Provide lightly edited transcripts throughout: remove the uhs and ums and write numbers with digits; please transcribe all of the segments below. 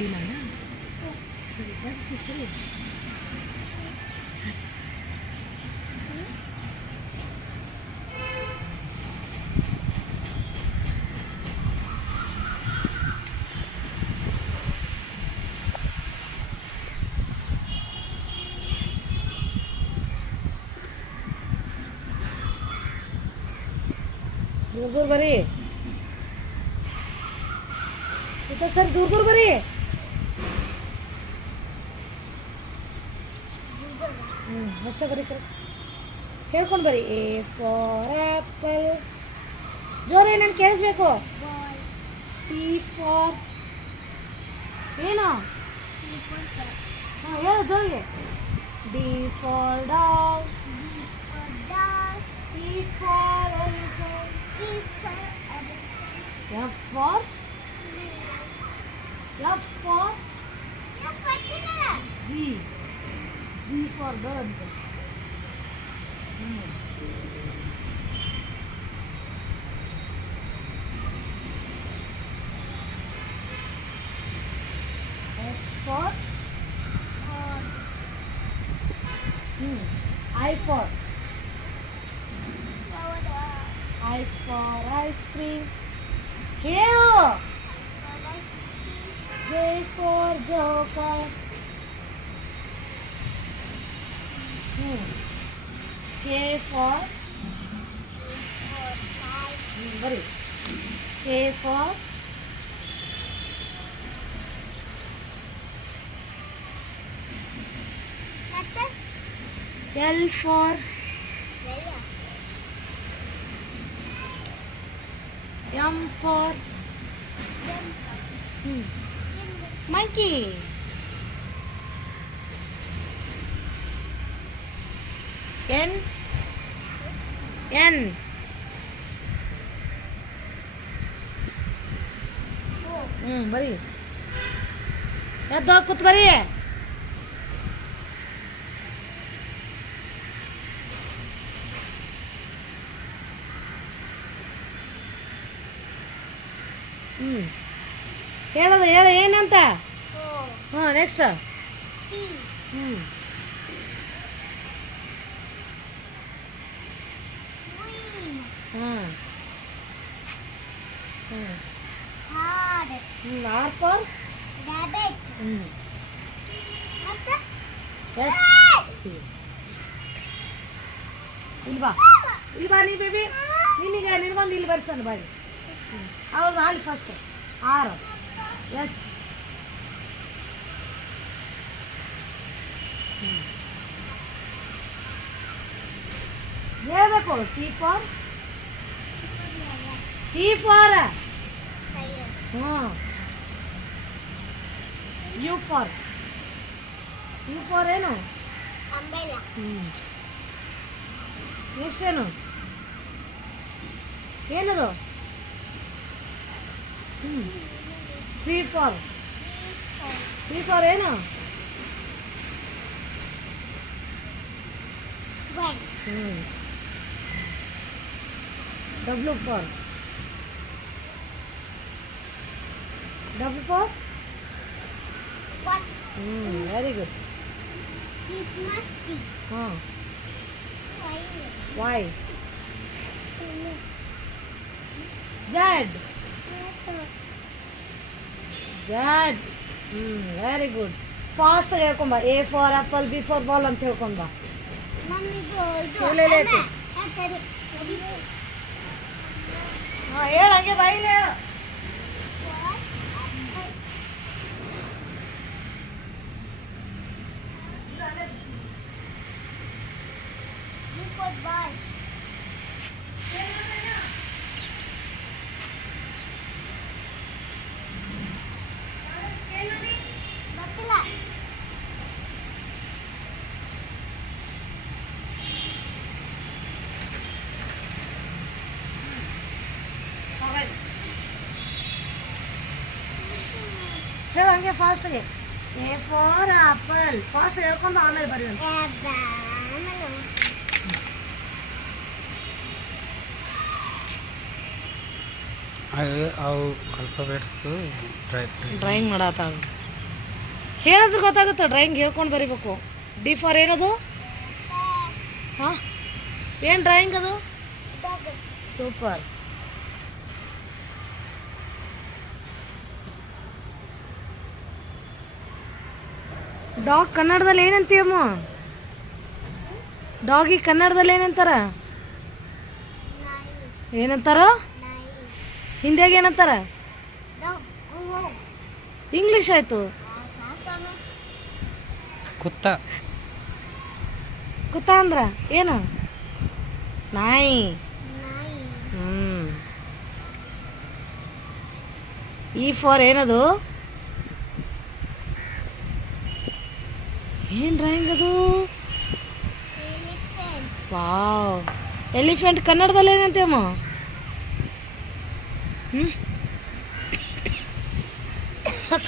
ಇಲ್ಲ ಸರಿ ಬರ್ತಿ ಸರಿ ಸರಿ दूर दूर बरी इधर सर दूर दूर बरी ಅಷ್ಟೇ ಬರೀ ಹೇಳ್ಕೊಂಡು ಬರಿ ಎ ಫಾರ್ ಆ್ಯಪಲ್ ಜೋರೇ ನಾನು ಕೇಳಿಸ್ಬೇಕು ಸಿ ಫಾರ್ ಏನು ಹಾಂ ಹೇಳು ಜೋರಿಗೆ D for dog E for elephant. F for G. G for bird. H for I for ice cream. Here. J for joker. K for very. K for L for M for monkey. N बरी दो कुछ बरी है ಹೇಳೋದು ಹೇಳು ಏನಂತ ಹಾಂ next R for ಇಲ್ಲಿ ಬಾ ನೀ ಬೇಬಿ ನಿನಗೆ ನಿನಗೊಂದು ಇಲ್ಲಿ ಬರ್ಸೋಣ ಬಾಯಿ ಅವ್ರದ್ದು ಅಲ್ಲಿ ಫಸ್ಟ್ ಆರು ಎಸ್ ಹೇಳ್ಬೇಕು ಟಿ ಫಾರ್ ಹಾಂ ಯು ಫಾರ್ ಏನು ನೆಕ್ಸ್ಟ್ ಏನು ಏನದು ಪಿ ಫಾರ್ ಏನು ಡಬ್ಲ್ಯೂ ಫಾರ್ ವೆರಿ ಗುಡ್ ಹಾಂ Y Z very good fast ಹೇಳ್ಕೊಂಬ A for apple B for ball ಅಂತ ಹೇಳ್ಕೊಂಬ ಸ್ಕೂಲಲ್ಲಿ ಹಾಂ ಹೇಳು ಹಂಗೆ ಬಾಯಿಲಿ ಹೇಳು ಹೇಳು ಹಂಗೆ ಫಾಸ್ಟ್ಗೆ ಎ ಫಾರ್ ಆಪಲ್ ಫಾಸ್ಟ್ ಹೇಳ್ಕೊಂಡು ಆಮೇಲೆ ಬರೀ ಅವು ಆಲ್ಫಾಬೆಟ್ಸ್ದು ಡ್ರಾಯಿಂಗ್ ಮಾಡತ್ತಾಳ. ಹೇಳಿದ್ರೆ ಗೊತ್ತಾಗುತ್ತೆ, ಡ್ರಾಯಿಂಗ್ ಹೇಳ್ಕೊಂಡು ಬರೀಬೇಕು. ಡಿ ಫಾರ್ ಏನದು? ಹಾಂ, ಏನು ಡ್ರಾಯಿಂಗ್ ಅದು? ಸೂಪರ್. ಡಾಗ್ ಕನ್ನಡದಲ್ಲಿ ಏನಂತೀಯಮ್ಮ? ಡಾಗಿ ಕನ್ನಡದಲ್ಲಿ ಏನಂತಾರ? ಏನಂತಾರ? ಹಿಂದಿಯಾಗ ಏನಂತಾರ? ಇಂಗ್ಲೀಷ್ ಆಯ್ತು. ಕುತ್ತ. ಕುತ್ತ ಅಂದ್ರ ಏನು? ನಾಯಿ. ಈ ಫಾರ್ ಏನದು? ಏನು ಡ್ರಾಯಿಂಗ್ ಅದು? ವಾವ್. ಎಲಿಫೆಂಟ್ ಕನ್ನಡದಲ್ಲಿ ಏನಂತೀವಮ್ಮ?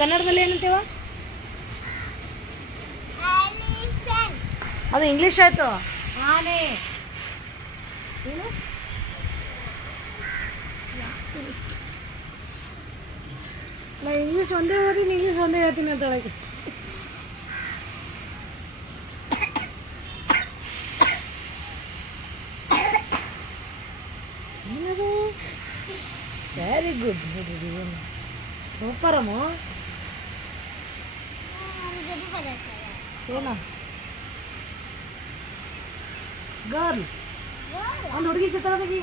ಕನ್ನಡದಲ್ಲಿ ಏನಂತೀವ? ಅದು ಇಂಗ್ಲೀಷ್ ಆಯ್ತು. ಆನೆ. ಏನು? ನಾ ಇಂಗ್ಲೀಷ್ ಒಂದೇ ಓದಿನಿ, ಇಂಗ್ಲೀಷ್ ಒಂದೇ ಹೇಳ್ತೀನಿ ಅಂತ ಒಳಗೆ. ಏನದು? Very good. ಸೂಪರ್ ಅಮ್ಮ. ಏನ? ಗರ್ಲ್. ಒಂದು ಹುಡುಗಿ ಚಿತ್ರ ತೆಗಿ.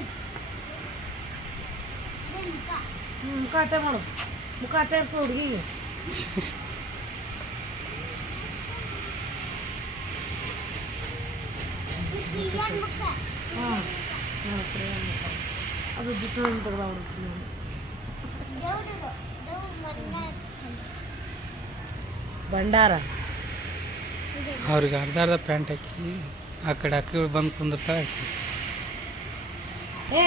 ಮುಖ ಅಟ್ಟೆ ಮಾಡು. ಮುಖ ಅಟ್ಟೆ ಇರ್ತದೆ ಹುಡುಗಿಗೆ. ಹಾಂ, ಅದು ಜುಟ್ಟು ತೆಗೆದ ಭಂಡಾರ. ಅವ್ರಿಗೆ ಅರ್ಧ ಪ್ಯಾಂಟ್ ಹಾಕಿ ಆ ಕಡೆ ಬಂದು ಕುಂದಿರ್ತಾಳೆ.